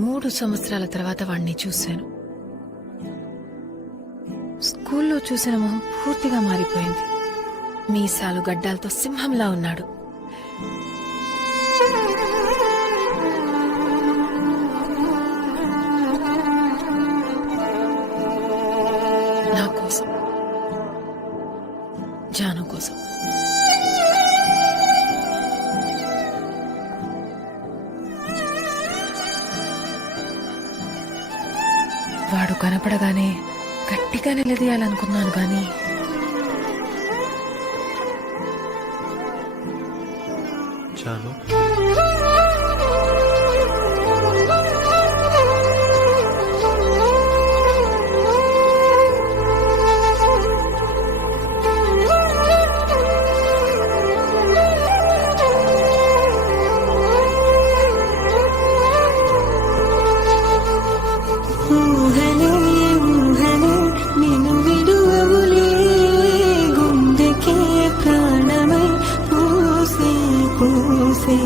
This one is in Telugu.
3 సంవత్సరాల తర్వాత వాడిని చూశాను. స్కూల్లో చూసిన మొహం పూర్తిగా మారిపోయింది. మీసాలు గడ్డాలతో సింహంలా ఉన్నాడు. నా కోసం, జాను కోసం. వాడు కనపడగానే గట్టిగా నిలదీయాలనుకున్నాను గాని జాను, పూసే